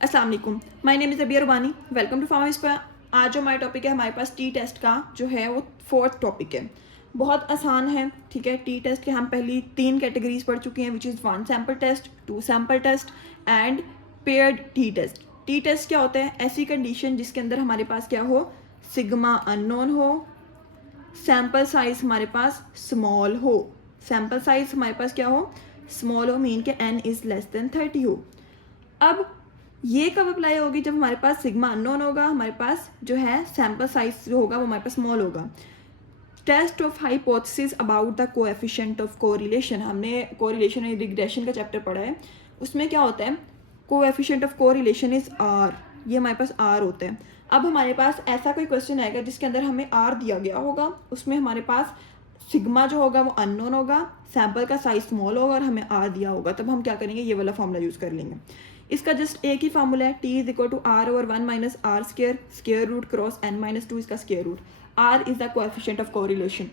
अस्सलाम वालेकुम, my name is Abiya Rubani. Welcome to Pharmis पर। आज जो हमारा टॉपिक है, हमारे पास टी टेस्ट का जो है वो 4th टॉपिक है। बहुत आसान है, ठीक है। टी टेस्ट के हम पहली 3 कैटेगरीज पढ़ चुके हैं, which is 1 sample test, 2 sample test and paired T test. T test क्या होता है? ऐसी कंडीशन जिसके अंदर हमारे पास क्या हो, सिग्मा अननोन हो, सैम्पल साइज हमारे पास स्मॉल हो। सैम्पल साइज हमारे पास क्या हो, स्मॉल हो, मीन के n इज़ लेस देन 30 हो। अब ये कब अप्लाई होगी? जब हमारे पास सिग्मा अननोन होगा, हमारे पास जो है सैम्पल साइज जो होगा वो हमारे पास स्मॉल होगा। Test of hypothesis about the coefficient of correlation, हमने कोरिलेशन एंड रिग्रेशन का चैप्टर पढ़ा है। उसमें क्या होता है, coefficient of correlation is R, ये हमारे पास आर होता है। अब हमारे पास ऐसा कोई क्वेश्चन आएगा जिसके अंदर हमें आर दिया गया होगा, उसमें हमारे पास सिग्मा जो होगा वो अननोन होगा, सैम्पल का साइज स्मॉल होगा और हमें आर दिया होगा, तब हम क्या करेंगे, ये वाला फॉर्मूला यूज़ कर लेंगे। इसका जस्ट एक ही फार्मूला है, T is equal to R over 1 minus are square root cross n minus 2 इसका square root. R is the coefficient of correlation.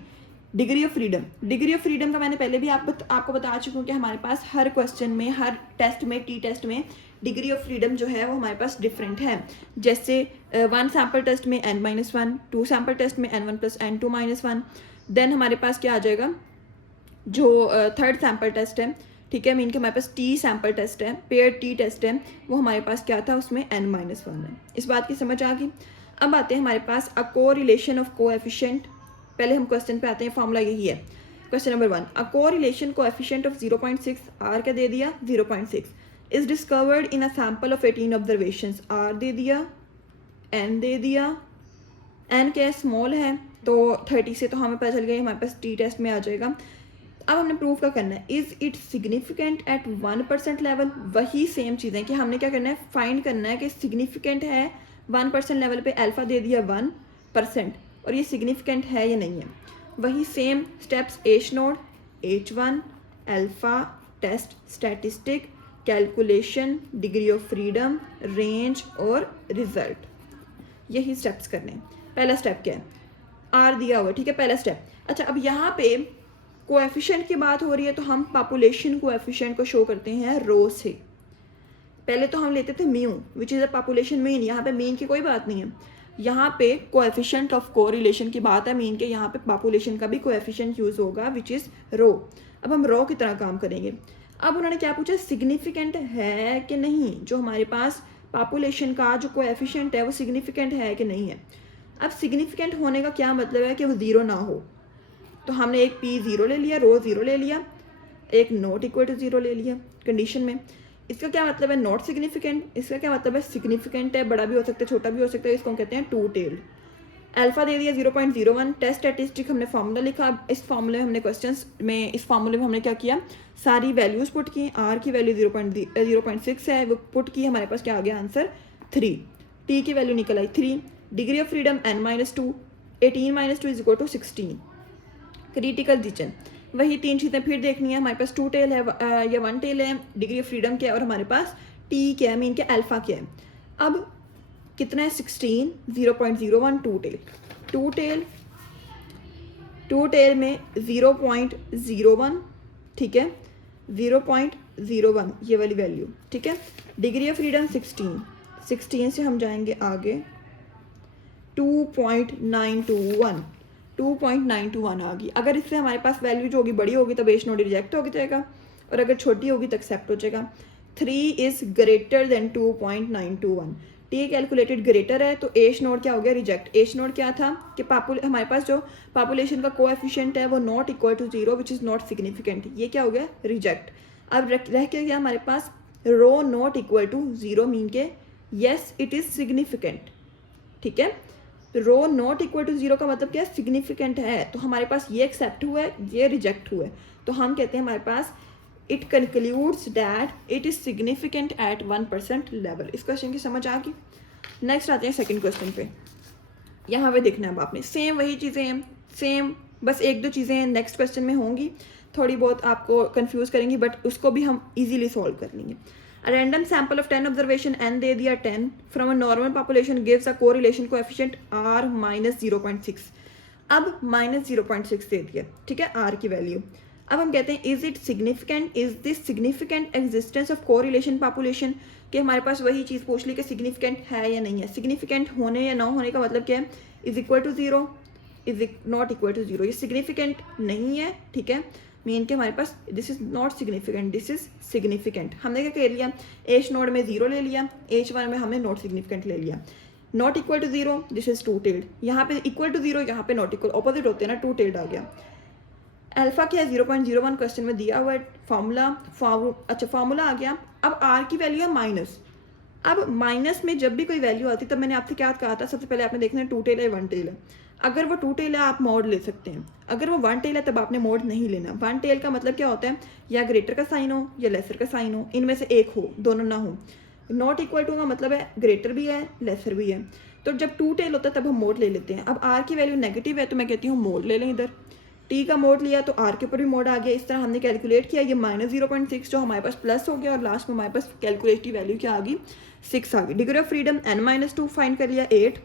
Degree of freedom का मैंने पहले भी आपको बता चुकी हूँ कि हमारे पास हर क्वेश्चन में, हर टेस्ट में, टी टेस्ट में डिग्री ऑफ फ्रीडम जो है वो हमारे पास डिफरेंट है। जैसे 1 सैम्पल टेस्ट में n-1, 2 सैम्पल टेस्ट में n1 plus n2 minus 1। Then हमारे पास क्या आ जाएगा, जो 3rd सैम्पल टेस्ट है, ठीक है, मीन के हमारे पास टी सैम्पल टेस्ट है, पेयर टी टेस्ट है, वो हमारे पास क्या था, उसमें n-1 है। इस बात की समझ आ गई। अब आते हैं हमारे पास अ कोरिलेशन ऑफ कोएफिशिएंट। पहले हम क्वेश्चन पे आते हैं, फॉर्मूला यही है। Question number 1, a correlation coefficient of 0.6, R क्या दे दिया, 0.6 is discovered in a sample of 18 observations. R दे दिया, एन दे दिया, एन क्या स्मॉल है तो 30 से तो हमें पता चल गया हमारे पास टी टेस्ट में आ जाएगा। अब हमने प्रूफ का करना है, is it significant at 1% level. वही सेम चीज़ें कि हमने क्या करना है, फाइंड करना है कि सिग्निफिकेंट है 1% लेवल पे। अल्फा दे दिया 1% और ये सिग्निफिकेंट है या नहीं है। वही same steps, H naught, H1, alpha, test statistic, calculation, degree of freedom, range और रिजल्ट, यही स्टेप्स करने हैं। पहला स्टेप क्या है, आर दिया हुआ, ठीक है, पहला स्टेप। अच्छा, अब यहाँ पे कोएफिशिएंट की बात हो रही है तो हम पॉपुलेशन कोएफिशिएंट को शो करते हैं रो से। पहले तो हम लेते थे mu which is a population mean. यहाँ पे मीन की कोई बात नहीं है, यहाँ पे कोएफिशिएंट ऑफ कोरिलेशन की बात है। मीन के यहाँ पे पॉपुलेशन का भी कोएफिशिएंट यूज होगा विच इज़ रो। अब हम रो की तरह काम करेंगे। अब उन्होंने क्या पूछा, सिग्निफिकेंट है कि नहीं, जो हमारे पास पॉपुलेशन का जो कोएफिशिएंट है वो सिग्निफिकेंट है कि नहीं है। अब सिग्निफिकेंट होने का क्या मतलब है कि वो ज़ीरो ना हो, तो हमने एक पी ज़ीरो ले लिया, रो ज़ीरो ले लिया, एक नॉट इक्वल टू ज़ीरो ले लिया कंडीशन में। इसका क्या मतलब है, नॉट सिग्निफिकेंट। इसका क्या मतलब है, सिग्निफिकेंट है, बड़ा भी हो सकता है, छोटा भी हो सकता है। इसको हम कहते हैं टू टेल्ड। अल्फा दे दिया 0.01, टेस्ट स्टैटिस्टिक हमने फार्मूला लिखा। इस फार्मूले में हमने क्वेश्चंस में, इस फार्मूले में हमने क्या किया, सारी वैल्यूज़ पुट की। आर की वैल्यू 0.6 है, वो पुट की, हमारे पास क्या आ गया आंसर 3। टी की वैल्यू निकल आई 3। Degree of freedom n-2, 18-2 is equal to 16। Critical region, वही 3 चीज़ें फिर देखनी है। हमारे पास 2 टेल है या 1 टेल है, डिग्री ऑफ फ्रीडम क्या है और हमारे पास टी क्या है, मीन क्या अल्फा क्या है। अब कितना है, 16, 0.01, 2 टेल। 2 टेल में 0.01, ठीक है, 0.01 ये वाली वैल्यू, ठीक है। डिग्री ऑफ फ्रीडम 16 से हम जाएंगे आगे 2.921 आ गई। अगर इससे हमारे पास वैल्यू जो होगी बड़ी होगी तब एच नोड रिजेक्ट हो जाएगा, और अगर छोटी होगी तो एक्सेप्ट हो जाएगा। 3 is greater than 2.921। T calculated greater है तो एच नोड क्या हो गया, रिजेक्ट। एच नोड क्या था कि हमारे पास जो पॉपुलेशन का कोएफिशिएंट है वो not equal to 0 which is not significant, ये क्या हो गया, रिजेक्ट। अब रह के गया हमारे पास रो नॉट इक्वल टू 0, मीन के येस इट इज़ सिग्निफिकेंट, ठीक है। रो नॉट इक्वल टू 0 का मतलब क्या है, सिग्निफिकेंट है। तो हमारे पास ये एक्सेप्ट हुआ है, ये रिजेक्ट हुआ है, तो हम कहते हैं हमारे पास it concludes that it is significant at 1% level. इस क्वेश्चन की समझ आ गई। नेक्स्ट आते हैं सेकंड क्वेश्चन पे। यहाँ पे देखना है आपने, सेम वही चीज़ें हैं, सेम, बस 1-2 चीज़ें नेक्स्ट क्वेश्चन में होंगी, थोड़ी बहुत आपको कंफ्यूज करेंगी, बट उसको भी हम इजीली सॉल्व कर लेंगे। A random sample of 10 observation n दे दिया 10 from a normal population gives a correlation coefficient r minus 0.6। अब minus 0.6 दे दिया, ठीक है, r की वैल्यू। अब हम कहते हैं is it significant, is this significant existence of correlation population, कि हमारे पास वही चीज़ पूछ ली कि सिग्निफिकेंट है या नहीं है। सिग्निफिकेंट होने या ना होने का मतलब क्या है, is equal to zero, is not equal to zero. ये सिग्निफिकेंट नहीं है, ठीक है, मीन कि हमारे पास this is not significant, this is significant. हमने क्या कर लिया, एच नोड में जीरो ले लिया, एच वन में हमने नॉट सिग्निफिकेंट ले लिया। Not equal to zero, this is two tailed, यहाँ पे इक्वल टू जीरो, यहाँ पे नॉट इक्वल, ऑपोजिट होते हैं ना, टू टेल्ड आ गया। अल्फा क्या है 0.01 क्वेश्चन में दिया हुआ है, अच्छा फार्मूला आ गया। अब आर की वैल्यू है माइनस। अब माइनस में जब भी कोई वैल्यू आती है तब मैंने आपसे क्या कहा था, सबसे पहले आपने देखना है टू टेल है वन टेल है। अगर वो टू टेल है आप मोड ले सकते हैं, अगर वो वन टेल है तब आपने मोड नहीं लेना। वन टेल का मतलब क्या होता है, या ग्रेटर का साइन हो या लेसर का साइन हो, इनमें से एक हो, दोनों ना हो। नॉट इक्वल टू का मतलब है ग्रेटर भी है लेसर भी है। तो जब टू टेल होता है तब हम मोड ले लेते हैं। अब आर की वैल्यू नेगेटिव है तो मैं कहती हूँ मोड ले लें इधर, टी का मोड लिया तो आर के ऊपर भी मोड आ गया। इस तरह हमने कैलकुलेट किया, ये -0.6 जो हमारे पास प्लस हो गया और लास्ट में हमारे पास कैलकुलेटिव वैल्यू क्या आ गई, 6 आ गई। Degree of freedom n-2 find कर लिया 8।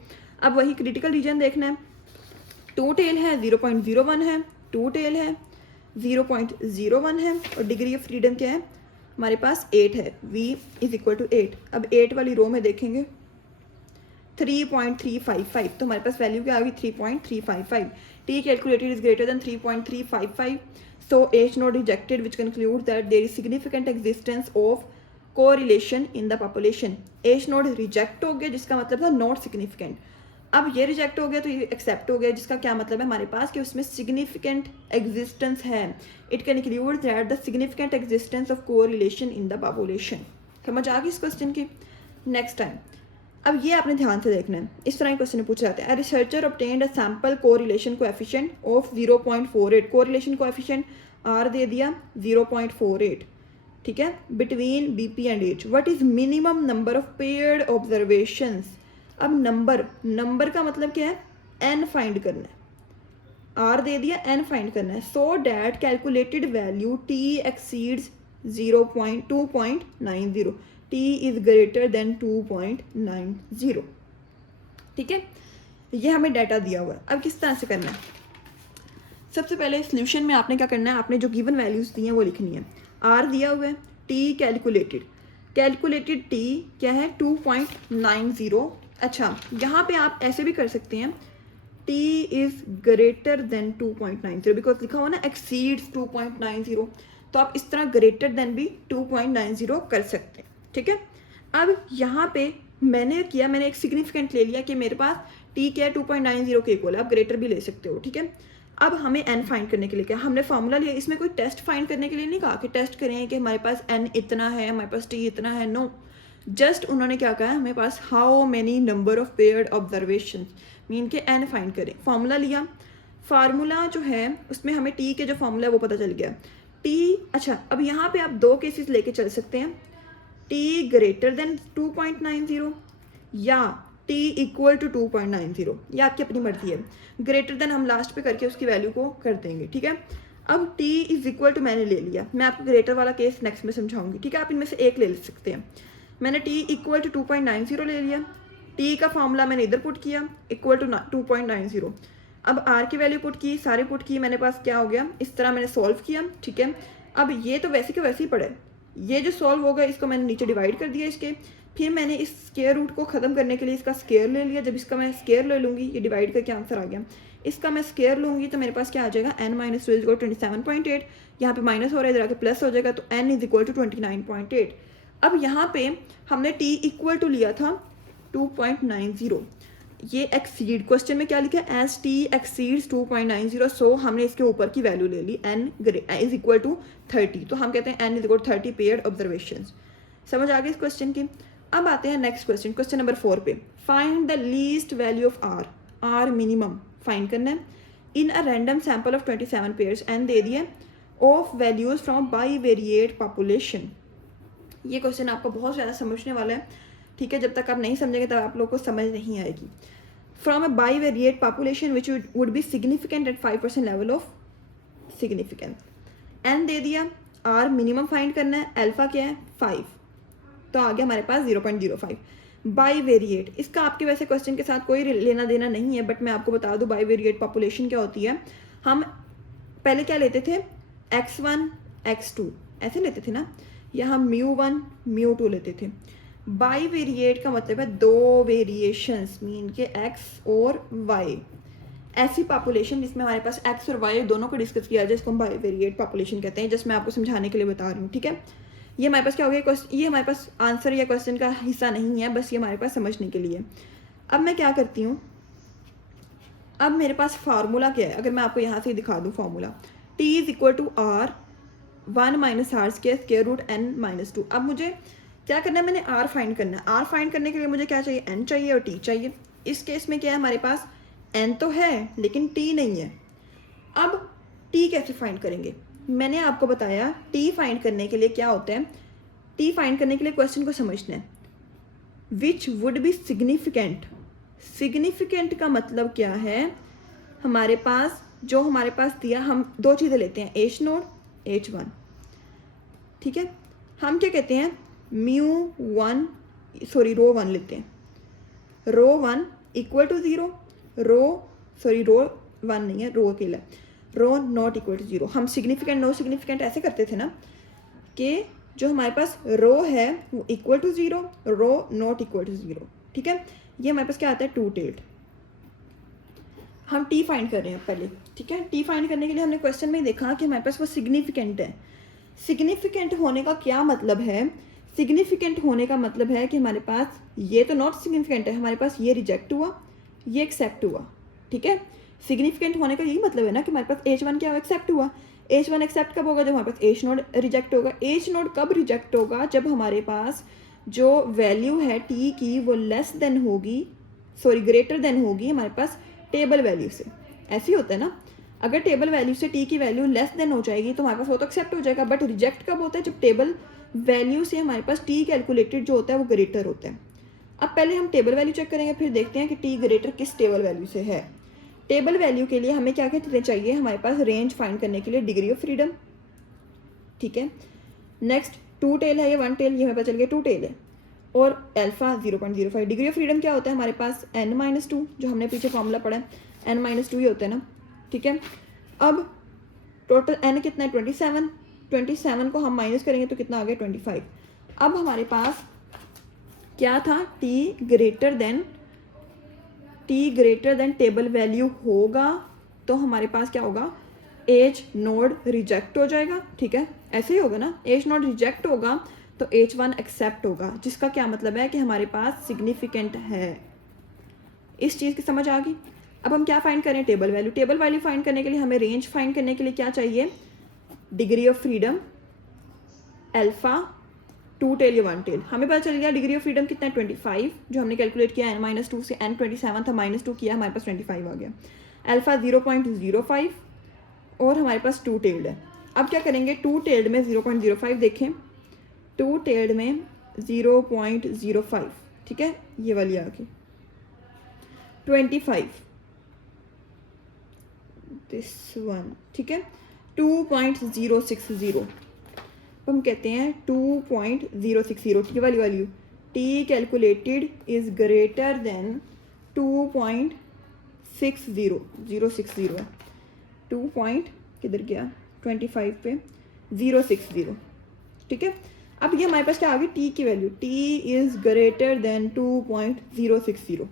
अब वही क्रिटिकल रीजन देखना है, टू टेल है 0.01 है, टू टेल है 0.01 है और डिग्री ऑफ फ्रीडम क्या है हमारे पास 8 है, v इज इक्वल टू 8। अब 8 वाली रो में देखेंगे 3.355, तो हमारे पास वैल्यू क्या आ गई 3.355। T calculated is greater than 3.355, so H node rejected, which concludes that there is significant existence of correlation in the population। H node reject हो गया जिसका मतलब था not significant। अब ये रिजेक्ट हो गया तो ये एक्सेप्ट हो गया, जिसका क्या मतलब है हमारे पास कि उसमें सिग्निफिकेंट एग्जिस्टेंस है। It can include that the significant existence of correlation in the population. समझ आ गई इस क्वेश्चन की। नेक्स्ट टाइम अब ये आपने ध्यान से देखना है, इस तरह के क्वेश्चन पूछे जाते हैं। Researcher obtained a sample correlation coefficient of 0.48, correlation coefficient r दे दिया 0.48, ठीक है, between BP and H. What is minimum number of paired observations. अब नंबर का मतलब क्या है, एन फाइंड करना है, आर दे दिया, एन फाइंड करना है, so that calculated value T exceeds 2.90, T is greater than 2.90, ठीक है। ये हमें डाटा दिया हुआ है। अब किस तरह से करना है, सबसे पहले सोल्यूशन में आपने क्या करना है, आपने जो गिवन वैल्यूज दी हैं वो लिखनी है। आर दिया हुआ है, टी कैलकुलेटेड टी क्या है 2.90। अच्छा यहाँ पे आप ऐसे भी कर सकते हैं, t is greater than 2.90, because लिखा हुआ ना एक्सीड्स 2.90, तो आप इस तरह ग्रेटर देन भी 2.90 कर सकते हैं, ठीक है। अब यहाँ पे मैंने एक सिग्निफिकेंट ले लिया कि मेरे पास t क्या है 2.90 के इक्वल है, आप ग्रेटर भी ले सकते हो, ठीक है। अब हमें n फाइंड करने के लिए क्या, हमने फार्मूला लिया, इसमें कोई टेस्ट फाइंड करने के लिए नहीं कहा कि टेस्ट करें कि हमारे पास n इतना है, हमारे पास t इतना है, नो, जस्ट उन्होंने क्या कहा है हमारे पास how many number of paired observation, mean के n फाइंड करें। फार्मूला लिया, फार्मूला जो है उसमें हमें t के जो फार्मूला है वो पता चल गया t। अच्छा अब यहाँ पे आप दो केसेस लेके चल सकते हैं, t ग्रेटर देन 2.90 या t इक्वल टू 2.90, ये आपकी अपनी मर्जी है। ग्रेटर देन हम लास्ट पे करके उसकी वैल्यू को कर देंगे, ठीक है। अब t इज इक्वल टू मैंने ले लिया, मैं आपको ग्रेटर वाला केस नेक्स्ट में समझाऊंगी, ठीक है। आप इनमें से एक ले सकते हैं। मैंने t इक्वल टू 2.90 ले लिया, t का फॉर्मूला मैंने इधर पुट किया इक्वल टू 2.90। अब r की वैल्यू पुट की, सारे पुट की, मेरे पास क्या हो गया, इस तरह मैंने सॉल्व किया, ठीक है। अब ये तो वैसे के वैसे ही पड़े, ये जो सॉल्व होगा इसको मैंने नीचे डिवाइड कर दिया इसके, फिर मैंने इस स्क्वायर रूट को ख़त्म करने के लिए इसका स्क्वायर ले लिया। जब इसका मैं स्क्वायर ले लूँगी, ये डिवाइड करके आंसर आ गया, इसका मैं स्क्वायर लूँगी तो मेरे पास क्या आ जाएगा n-2 इज इक्वल 27.8, यहाँ पे माइनस हो रहा है, इधर आके प्लस हो जाएगा, तो n इज इक्वल टू 29.8। अब यहाँ पे हमने t इक्वल टू लिया था 2.90, ये एक्सीड, क्वेश्चन में क्या लिखा है, एज t एक्सीड्स 2.90, सो हमने इसके ऊपर की वैल्यू ले ली n इज इक्वल टू 30, तो हम कहते हैं n is equal 30 paired observation. समझ आ गई इस क्वेश्चन की। अब आते हैं नेक्स्ट क्वेश्चन, क्वेश्चन नंबर 4 पे। Find the least value of r, r minimum find करना है in a random sample of 27 pairs and दे दिए of values from bivariate population. ये क्वेश्चन आपको बहुत ज़्यादा समझने वाला है, ठीक है, जब तक आप नहीं समझेंगे तब आप लोग को समझ नहीं आएगी। From a bivariate population which would be significant at 5% level of significance, n दे दिया, आर मिनिमम फाइंड करना है, अल्फा क्या है 5, तो आ गया हमारे पास 0.05। बाईवेरिएट, इसका आपके वैसे क्वेश्चन के साथ कोई लेना देना नहीं है, बट मैं आपको बता दूं बाईवेरिएट पॉपुलेशन क्या होती है। हम पहले क्या लेते थे, x1 x2 ऐसे लेते थे ना, या हम μ1 μ2 लेते थे। बाई वेरिएट का मतलब है दो वेरिएशंस, मीन के x और y, ऐसी पॉपुलेशन जिसमें हमारे पास x और y दोनों को डिस्कस किया जाए, जिसको हम बाई वेरिएट पॉपुलेशन कहते हैं, जस्ट मैं आपको समझाने के लिए बता रही हूँ, ठीक है। ये हमारे पास क्या हो गया, ये हमारे पास आंसर या क्वेश्चन का हिस्सा नहीं है, बस ये हमारे पास समझने के लिए। अब मैं क्या करती हूँ, अब मेरे पास फार्मूला क्या है, अगर मैं आपको यहाँ से दिखा दूँ formula, t is equal to r 1 minus are square root n minus 2। अब मुझे क्या करना है, मैंने r फाइंड करना है। r फाइंड करने के लिए मुझे क्या चाहिए, n चाहिए और t चाहिए। इस केस में क्या है, हमारे पास n तो है लेकिन t नहीं है। अब t कैसे फाइंड करेंगे, मैंने आपको बताया t फाइंड करने के लिए क्या होता है, t फाइंड करने के लिए क्वेश्चन को समझना है, which would be significant. Significant का मतलब क्या है, हमारे पास जो हमारे पास दिया, हम दो चीज़ें लेते हैं, h नोड h1, ठीक है। हम क्या कहते हैं, रो 1 लेते हैं, रो 1 इक्वल टू 0, रो 1 नहीं है, रो अकेला, रो नॉट इक्वल टू 0। हम सिग्निफिकेंट नो सिग्निफिकेंट ऐसे करते थे ना, कि जो हमारे पास रो है वो equal to 0, rho not equal to 0, ठीक है। ये हमारे पास क्या आता है, टू टेल्ड। हम टी फाइंड कर रहे हैं पहले, ठीक है। टी फाइंड करने के लिए हमने क्वेश्चन में देखा कि हमारे पास वो सिग्निफिकेंट है। सिग्निफिकेंट होने का क्या मतलब है, सिग्निफिकेंट होने का मतलब है कि हमारे पास ये तो नॉट सिग्निफिकेंट है, हमारे पास ये रिजेक्ट हुआ, ये एक्सेप्ट हुआ, ठीक है। सिग्निफिकेंट होने का यही मतलब है ना कि हमारे पास h1 क्या एक्सेप्ट हुआ। h1 एक्सेप्ट कब होगा, जब हमारे पास h नोड रिजेक्ट होगा। h नोड कब रिजेक्ट होगा, जब हमारे पास जो वैल्यू है t की वो लेस देन होगी, सॉरी ग्रेटर देन होगी हमारे पास टेबल वैल्यू से। ऐसे ही होता है ना, अगर टेबल वैल्यू से t की वैल्यू लेस देन हो जाएगी तो हमारे पास वो तो एक्सेप्ट हो जाएगा, बट रिजेक्ट कब होता है, जब टेबल वैल्यू से हमारे पास t कैलकुलेटेड जो होता है वो ग्रेटर होता है। अब पहले हम टेबल वैल्यू चेक करेंगे, फिर देखते हैं कि t ग्रेटर किस टेबल वैल्यू से है। टेबल वैल्यू के लिए हमें क्या क्या चाहिए, हमारे पास रेंज फाइंड करने के लिए डिग्री ऑफ फ्रीडम, ठीक है। नेक्स्ट टू टेल है या वन टेल, ये हमें पता चल गया टू टेल है, और अल्फा 0.05। डिग्री ऑफ फ्रीडम क्या होता है, हमारे पास n-2, जो हमने पीछे फॉर्मूला पढ़ा है, n-2 ही होता है ना, ठीक है। अब टोटल n कितना है, 27 को हम माइनस करेंगे तो कितना आ गया, 25। अब हमारे पास क्या था, t greater than table value होगा तो हमारे पास क्या होगा, एज नोड रिजेक्ट हो जाएगा, ठीक है। ऐसे ही होगा ना, एज नोड रिजेक्ट होगा तो h1 एक्सेप्ट होगा, जिसका क्या मतलब है कि हमारे पास सिग्निफिकेंट है। इस चीज़ की समझ आ गई। अब हम क्या फाइंड करें, table value. Table value find करने के लिए हमें रेंज फाइंड करने के लिए क्या चाहिए, degree of freedom alpha, two tail या वन टेल। हमें पता चल गया डिग्री ऑफ फ्रीडम कितना है, 25, जो हमने कैलकुलेट किया n-2 से, n27 था, -2 किया, हमारे पास 25 आ गया। अल्फा 0.05 और हमारे पास टू टेल्ड है। अब क्या करेंगे, टू टेल्ड में 0.05 देखें, टू टेल्ड में 0.05, ठीक है, ये वाली आ गई। 25 दिस वन, ठीक है, 2.060, हम कहते हैं 2.060, टी वाली value, T calculated is greater than 2.60 है, 2 पॉइंट किधर गया, 25 पे 060, ठीक है। अब ये हमारे पास क्या आ गई, टी की value, T is greater than 2.060।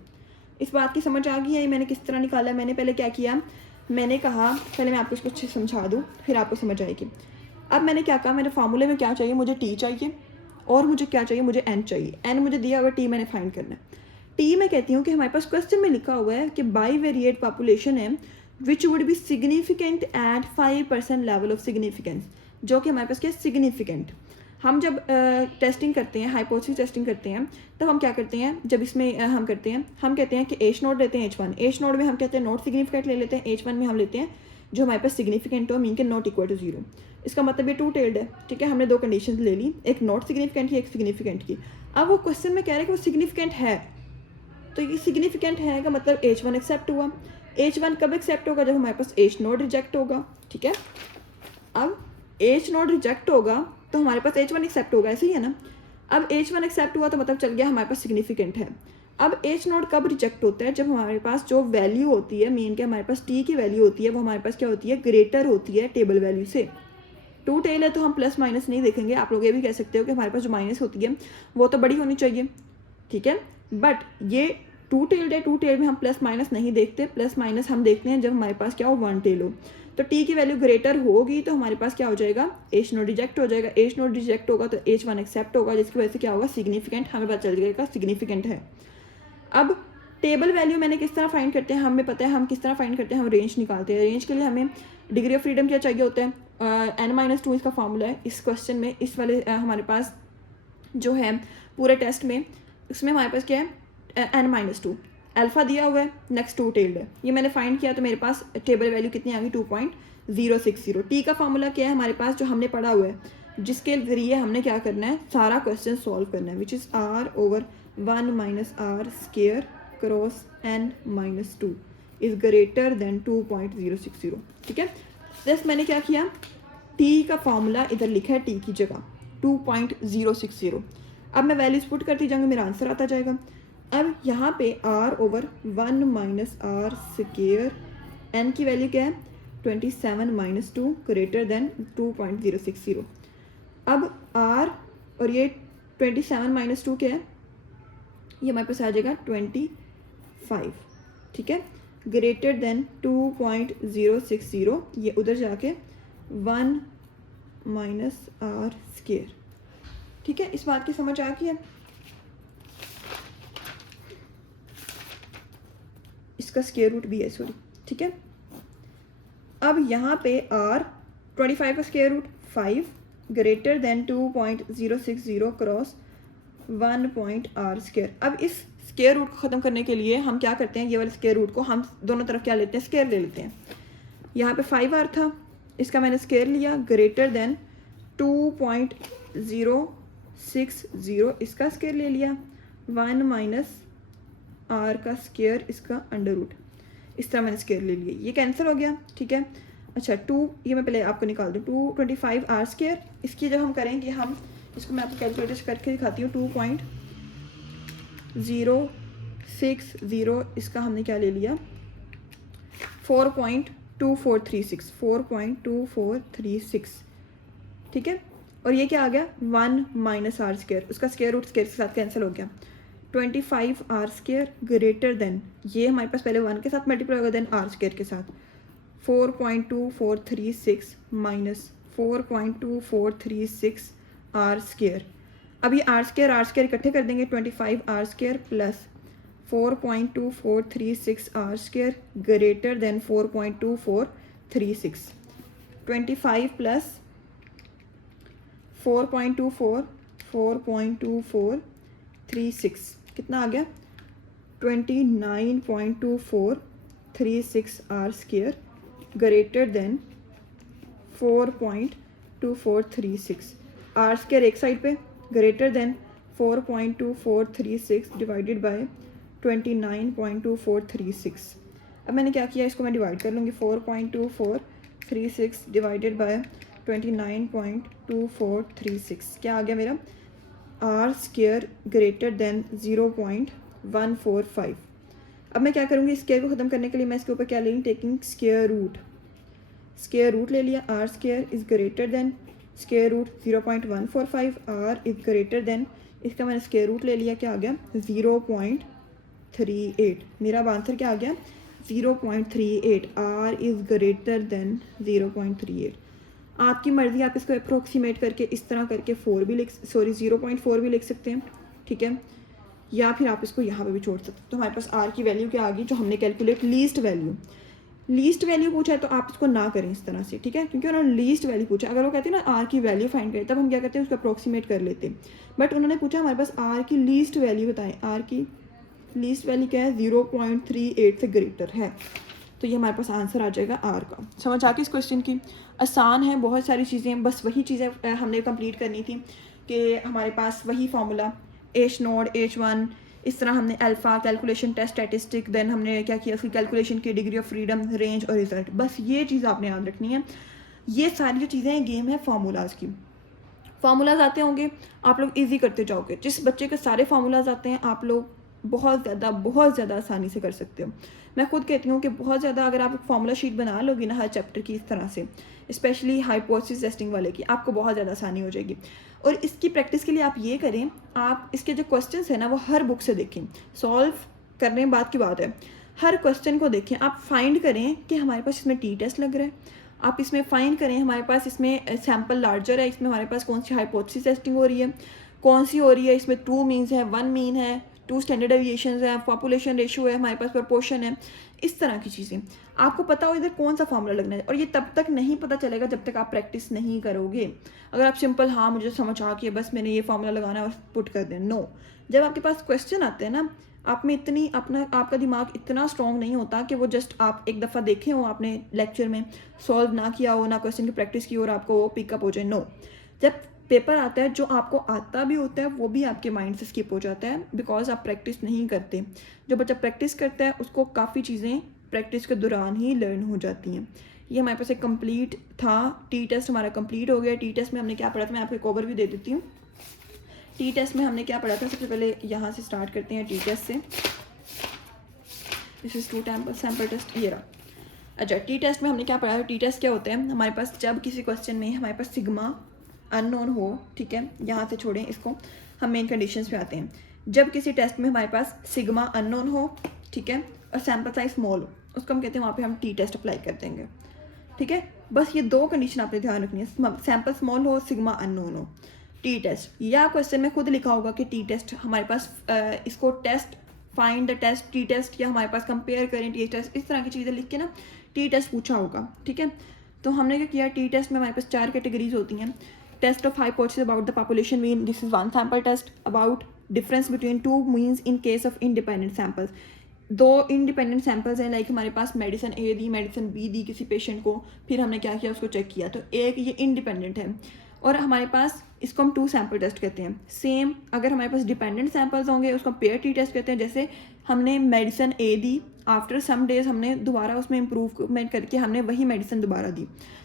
इस बात की समझ आ गई है, मैंने किस तरह निकाला। मैंने पहले क्या किया, मैंने कहा पहले मैं आपको इसको अच्छे समझा दूँ फिर आपको समझ आएगी। अब मैंने क्या कहा, मेरे फार्मूले में क्या चाहिए, मुझे टी चाहिए और मुझे क्या चाहिए, मुझे एन चाहिए। एन मुझे दिया हुआ, टी मैंने फाइंड करना है। टी मैं कहती हूँ कि हमारे पास क्वेश्चन में लिखा हुआ है कि बाई वेरिएट पॉपुलेशन है which would be significant at 5% level of significance, जो कि हमारे पास क्या सिग्निफिकेंट। हम जब टेस्टिंग करते हैं, हाइपोथेसिस टेस्टिंग करते हैं, तब हम क्या करते हैं, जब इसमें हम करते हैं, हम कहते हैं कि एच नोड लेते हैं, h1, एच नोड में हम कहते हैं नॉट सिग्निफिकेंट ले लेते हैं, h1 में हम लेते हैं जो हमारे पास सिग्निफिकेंट हो, मीन के नॉट इक्वल टू 0। इसका मतलब ये टू टेल्ड है, ठीक है। हमने दो कंडीशन ले ली, एक नॉट सिग्निफिकेंट की, एक सिग्निफिकेंट की। अब वो क्वेश्चन में कह रहे हैं कि वो सिग्निफिकेंट है, तो ये सिग्निफिकेंट है का मतलब h1 एक्सेप्ट हुआ। h1 कब एक्सेप्ट होगा, जब हमारे पास h नोड रिजेक्ट होगा, ठीक है। अब h नोड रिजेक्ट होगा तो हमारे पास h1 एक्सेप्ट होगा, ऐसे ही है ना। अब h1 एक्सेप्ट हुआ तो मतलब चल गया हमारे पास सिग्निफिकेंट है। अब h नोड कब रिजेक्ट होता है, जब हमारे पास जो वैल्यू होती है, मीन के हमारे पास t की वैल्यू होती है, वो हमारे पास क्या होती है, ग्रेटर होती है टेबल वैल्यू से, टू टेल है तो हम प्लस माइनस नहीं देखेंगे, आप लोग ये भी कह सकते हो कि हमारे पास जो माइनस होती है वो तो बड़ी होनी चाहिए, ठीक है। बट ये टू टेल्ड है, टू टेल में हम प्लस माइनस नहीं देखते, प्लस माइनस हम देखते हैं जब हमारे पास क्या हो, वन टेल हो। तो टी की वैल्यू ग्रेटर होगी तो हमारे पास क्या हो जाएगा, एच नोट रिजेक्ट हो जाएगा, एच नोट रिजेक्ट होगा तो एच वन एक्सेप्ट होगा, जिसकी वजह से क्या होगा, सिग्निफिकेंट, हमें पता चल जाएगा सिग्निफिकेंट है। अब टेबल वैल्यू मैंने किस तरह फाइंड करते हैं, हमें पता है हम किस तरह फाइंड करते हैं, हम रेंज निकालते हैं। रेंज के लिए हमें डिग्री ऑफ फ्रीडम क्या चाहिए होता है, n-2 इसका फॉर्मूला है इस क्वेश्चन में, इस वाले हमारे पास जो है पूरे टेस्ट में, इसमें हमारे पास क्या है, n-2 अल्फ़ा दिया हुआ है, नेक्स्ट टू टेल्ड है, ये मैंने फाइंड किया तो मेरे पास टेबल वैल्यू कितनी आ गई, 2.060। टी का फॉर्मूला क्या है हमारे पास, जो हमने पढ़ा हुआ है, जिसके ज़रिए हमने क्या करना है, सारा क्वेश्चन सॉल्व करना है, which is r/1 - r² cross n-2 is greater than 2.060, ठीक है। जस्ट मैंने क्या किया, टी का फॉर्मूला इधर लिखा है टी की जगह 2.060। अब मैं वैल्यूज पुट करती जाऊँगी, मेरा आंसर आता जाएगा। अब यहाँ पे r/1 - r², n की वैल्यू क्या है, 27 - 2 ग्रेटर देन 2.060। अब r और ये 27 - 2 क्या है, ये हमारे पास आ जाएगा 25, ठीक है, ग्रेटर देन 2.060, ये उधर जाके 1 - r², ठीक है। इस बात की समझ आ गई है, इसका स्क्वायर रूट भी है, सॉरी, ठीक है। अब यहाँ पे r 25 का square root 5 greater than 2.060 cross 1.r²। अब इस स्क्वायर रूट को ख़त्म करने के लिए हम क्या करते हैं, ये वाले स्क्वायर रूट को हम दोनों तरफ क्या लेते हैं, स्क्वायर ले लेते हैं। यहाँ पे 5r था, इसका मैंने स्क्वायर लिया, ग्रेटर देन 2.060 इसका स्क्वायर ले लिया, 1 - r का स्क्वायर इसका अंडर रूट, इस तरह मैंने स्क्वायर ले लिया, ये कैंसिल हो गया, ठीक है। अच्छा 2, ये मैं पहले आपको निकाल दूँ, 225r², इसकी जब हम करेंगे, हम इसको मैं आपको कैलकुलेटर करके दिखाती हूँ, 2.060 इसका हमने क्या ले लिया, 4.2436, ठीक है। और ये क्या आ गया, 1 - r², उसका स्क्वायर रूट स्क्वायर के साथ कैंसिल हो गया, 25r² ग्रेटर देन, ये हमारे पास पहले 1 के साथ मल्टीप्लाई होगा, देन r² के साथ 4.2436 माइनस 4.2436 r²। अब ये r² इकट्ठे कर देंगे, 25r² plus 4.2436 r² greater than 4.2436, 25 plus 4.2436 कितना आ गया, 29.2436 r² ग्रेटर देन 4.2436, r² एक साइड पे, ग्रेटर देन 4.2436 डिवाइडेड बाय 29.2436। अब मैंने क्या किया, इसको मैं डिवाइड कर लूँगी, 4.2436 डिवाइडेड बाय 29.2436 क्या आ गया मेरा, r² ग्रेटर देन 0.145। अब मैं क्या करूँगी, स्क्वायर को ख़त्म करने के लिए मैं इसके ऊपर क्या ले लूँ, टेकिंग स्क्वायर रूट ले लिया, r² is greater than square root 0.145, r is greater than, इसका मैंने स्क्वायर रूट ले लिया, क्या आ गया 0.38। मेरा आंसर क्या आ गया 0.38, r इज़ ग्रेटर देन 0.38। आपकी मर्ज़ी, आप इसको अप्रोक्सीमेट करके इस तरह करके 0.4 भी लिख सकते हैं, ठीक है, या फिर आप इसको यहाँ पे भी छोड़ सकते हैं। तो हमारे पास r की वैल्यू क्या आ गई, जो हमने कैलकुलेट लीस्ट वैल्यू पूछा है, तो आप इसको ना करें इस तरह से, ठीक है, क्योंकि उन्होंने लीस्ट वैल्यू पूछा। अगर वो कहते हैं ना r की वैल्यू फाइंड करें, तब हम क्या करते हैं, उसको अप्रोक्सीमेट कर लेते हैं, बट उन्होंने पूछा हमारे पास r की लीस्ट वैल्यू बताएं, r की लीस्ट वैल्यू क्या है, 0.38 से ग्रेटर है, तो ये हमारे पास आंसर आ जाएगा r का। समझ आ गई इस क्वेश्चन की, आसान है, बहुत सारी चीज़ें, बस वही चीज़ें हमने कंप्लीट करनी थी कि हमारे पास वही फार्मूला H0 H1, इस तरह हमने alpha, calculation, test, statistic, then हमने क्या किया, उसकी कैलकुलेशन की, डिग्री ऑफ फ्रीडम, रेंज और रिजल्ट, बस ये चीज़ आपने याद रखनी है। ये सारी जो चीज़ें हैं, गेम है फार्मूलाज़ की, फार्मूलाज आते होंगे, आप लोग इजी करते जाओगे। जिस बच्चे के सारे फार्मूलाज आते हैं, आप लोग बहुत ज़्यादा आसानी से कर सकते हो। मैं खुद कहती हूँ कि बहुत ज़्यादा अगर आप एक फार्मूला शीट बना लोगे ना हर चैप्टर की इस तरह से, स्पेशली हाइपोथेसिस टेस्टिंग वाले की, आपको बहुत ज़्यादा आसानी हो जाएगी। और इसकी प्रैक्टिस के लिए आप ये करें, आप इसके जो क्वेश्चंस हैं ना वो हर बुक से देखें। सॉल्व करने बात की बात है, हर क्वेश्चन को देखें, आप फाइंड करें कि हमारे पास इसमें टी टेस्ट लग रहा है, आप इसमें फाइंड करें हमारे पास इसमें सैम्पल लार्जर है, इसमें हमारे पास कौन सी हाइपोथेसिस टेस्टिंग हो रही है, कौन सी हो रही है, इसमें 2 मीन्स है, 1 मीन है, 2 स्टैंडर्ड डेविएशंस है, पॉपुलेशन रेशियो है, हमारे पास प्रपोर्शन है, इस तरह की चीज़ें आपको पता हो इधर कौन सा फार्मूला लगना है। और ये तब तक नहीं पता चलेगा जब तक आप प्रैक्टिस नहीं करोगे। अगर आप सिंपल हाँ मुझे समझ आ कि बस मैंने ये फार्मूला लगाना है और पुट कर दें, नो। जब आपके पास क्वेश्चन आते हैं ना, आप में इतनी आपका दिमाग इतना स्ट्रॉन्ग नहीं होता कि वो जस्ट आप एक दफ़ा देखे हो आपने लेक्चर में, सॉल्व ना किया हो, ना क्वेश्चन की प्रैक्टिस की हो और आपको वो पिकअप हो जाए, नो। जब पेपर आता है जो आपको आता भी होता है वो भी आपके माइंड से स्किप हो जाता है, बिकॉज आप प्रैक्टिस नहीं करते। जो बच्चा प्रैक्टिस करता है उसको काफ़ी चीज़ें प्रैक्टिस के दौरान ही लर्न हो जाती हैं। ये हमारे पास एक कंप्लीट था, टी टेस्ट हमारा कंप्लीट हो गया। टी टेस्ट में हमने क्या पढ़ा था, मैं आपको एक ओवरव्यू दे देती हूँ। टी टेस्ट में हमने क्या पढ़ा था, सबसे पहले यहाँ से स्टार्ट करते हैं टी टेस्ट से। दिस इज 2 सैम्पल टेस्ट, ये रहा। अच्छा, टी टेस्ट में हमने क्या पढ़ा था, टी टेस्ट क्या होता है, हमारे पास जब किसी क्वेश्चन में हमारे पास सिग्मा अननोन हो, ठीक है, यहाँ से छोड़ें इसको, हम मेन कंडीशंस पे आते हैं। जब किसी टेस्ट में हमारे पास सिग्मा अननोन हो, ठीक है, और सैम्पल साइज स्मॉल हो, उसको हम कहते हैं वहाँ पे हम टी टेस्ट अप्लाई कर देंगे, ठीक है। बस ये 2 कंडीशन आपने ध्यान रखनी है, सैम्पल स्मॉल हो, सिग्मा अननोन हो, टी टेस्ट। या क्वेश्चन में खुद लिखा होगा कि टी टेस्ट हमारे पास, इसको test find the test T test, या हमारे पास कंपेयर करें टी टेस्ट, इस तरह की चीज़ें लिख के ना टी टेस्ट पूछा होगा, ठीक है। तो हमने क्या किया, टी टेस्ट में हमारे पास 4 कैटेगरीज होती हैं। Test of hypothesis about the population mean, this is 1 sample test. About difference between 2 means in case of independent samples, 2 independent samples हैं, लाइक हमारे पास मेडिसिन ए दी, मेडिसिन बी दी किसी पेशेंट को, फिर हमने क्या किया, उसको चेक किया, तो एक ये इंडिपेंडेंट है। और हमारे पास इसको हम 2 सैम्पल टेस्ट कहते हैं। सेम अगर हमारे पास डिपेंडेंट सैम्पल्स होंगे उसको पेयर टी टेस्ट कहते हैं। जैसे हमने medicine A the, after some days हमने दोबारा उसमें इम्प्रूवमेंट करके हमने वही मेडिसिन दोबारा दी,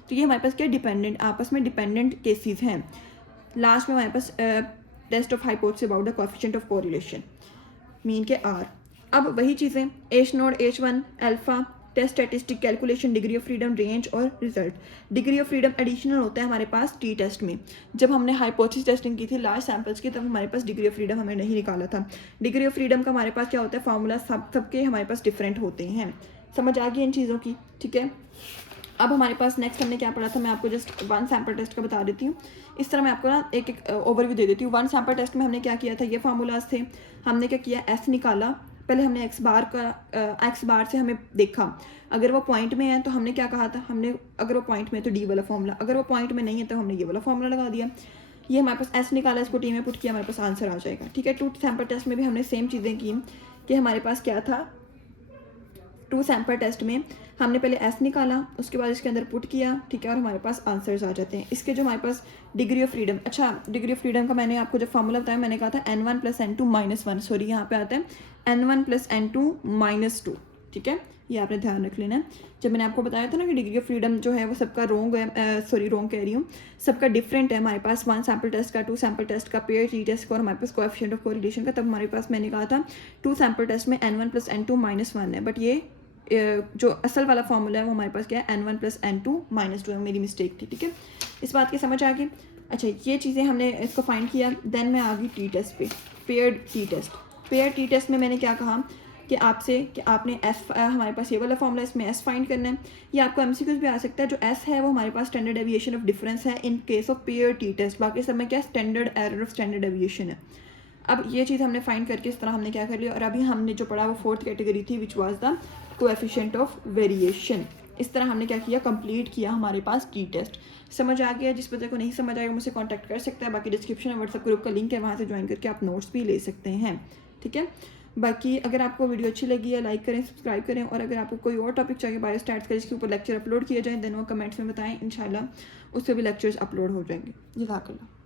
तो ये हमारे पास क्या डिपेंडेंट, आपस में डिपेंडेंट केसेस हैं। लास्ट में हमारे पास test of hypothesis about the coefficient of correlation, mean के आर। अब वही चीज़ें H0, H1, alpha, test statistic, calculation, degree of freedom, range और result. Degree of freedom additional होता है हमारे पास टी टेस्ट में। जब हमने हाइपोथेसिस टेस्टिंग की थी लार्ज सैम्पल्स की, तब हमारे पास डिग्री ऑफ फ्रीडम हमें नहीं निकाला था। डिग्री ऑफ फ्रीडम का हमारे पास क्या होता है, फार्मूला सबके हमारे पास डिफरेंट होते हैं। समझ आ गई इन चीज़ों की, ठीक है। अब हमारे पास नेक्स्ट हमने क्या पढ़ा था, मैं आपको जस्ट 1 सैम्पल टेस्ट का बता देती हूँ। इस तरह मैं आपको ना एक ओवरव्यू दे देती हूँ। 1 सैम्पल टेस्ट में हमने क्या किया था, ये फार्मूलाज थे। हमने क्या किया, एस निकाला। पहले हमने एक्स बार से हमें देखा, अगर वो पॉइंट में है तो हमने क्या कहा था, हमने अगर वो पॉइंट में है तो डी वाला फॉर्मूला, अगर वो पॉइंट में नहीं है तो हमने ये वाला फॉर्मूला लगा दिया। ये हमारे पास एस निकाला, इसको टी में पुट किया, हमारे पास आंसर आ जाएगा, ठीक है। 2 सैम्पल टेस्ट में भी हमने सेम चीज़ें की कि हमारे पास क्या था, 2 सैम्पल टेस्ट में हमने पहले एस निकाला, उसके बाद इसके अंदर पुट किया, ठीक है, और हमारे पास आंसर्स आ जाते हैं। इसके जो हमारे पास डिग्री ऑफ फ्रीडम, अच्छा डिग्री ऑफ फ्रीडम का मैंने आपको जब फार्मूला बताया, मैंने कहा था N1 + N2 - 1, सॉरी यहाँ पे आता है N1 + N2 - 2, ठीक है, ये आपने ध्यान रख लेना है। जब मैंने आपको बताया था ना कि डिग्री ऑफ फ्रीडम जो है वो सबका रॉन्ग है, सॉरी रॉन्ग कह रही हूँ, सबका डिफरेंट है। हमारे पास 1 सैम्पल टेस्ट का, 2 सैम्पल टेस्ट का, पेयर टी टेस्ट का, और हमारे पास कोएफिशिएंट ऑफ कोरिलेशन का, तब हमारे पास मैंने कहा था 2 सैम्पल टेस्ट में N1 + N2 - 1 है, बट ये जो असल वाला फॉर्मूला है वो हमारे पास क्या है, N1 + N2 - 2 है, मेरी मिस्टेक थी, ठीक है। इस बात की समझ आ गई। अच्छा, ये चीज़ें हमने इसको फाइंड किया। देन मैं आ गई टी टेस्ट पे, paired T test. Pair T test में मैंने क्या कहा कि आपसे कि आपने एस, हमारे पास ये वाला फॉर्मूला, इसमें एस फाइंड करना है। ये आपको एमसीक्यूज भी आ सकता है। जो एस है वो हमारे पास स्टैंडर्ड डेविएशन ऑफ डिफरेंस है in case of pair T test, बाकी सब में क्या standard error of standard deviation है। अब ये चीज़ हमने फाइंड करके इस तरह हमने क्या कर लिया, और अभी हमने जो पढ़ा वो 4th कैटेगरी थी, which was the coefficient of variation. इस तरह हमने क्या किया, कंप्लीट किया हमारे पास टी टेस्ट। समझ आ गया? जिस बच्चे को नहीं समझ आएगा मुझसे कांटेक्ट कर सकता है। बाकी डिस्क्रिप्शन में व्हाट्सएप ग्रुप का लिंक है, वहाँ से ज्वाइन करके आप नोट्स भी ले सकते हैं, ठीक है। बाकी अगर आपको वीडियो अच्छी लगी है, लाइक करें, सब्सक्राइब करें, और अगर आपको कोई और टॉपिक चाहिए बायोस्टैट्स का जिसके ऊपर लेक्चर अपलोड किए जाएँ, देन वो कमेंट्स में बताएं, इंशाल्लाह उससे भी लेक्चर्स अपलोड हो जाएंगे। जज़ाकल्लाह।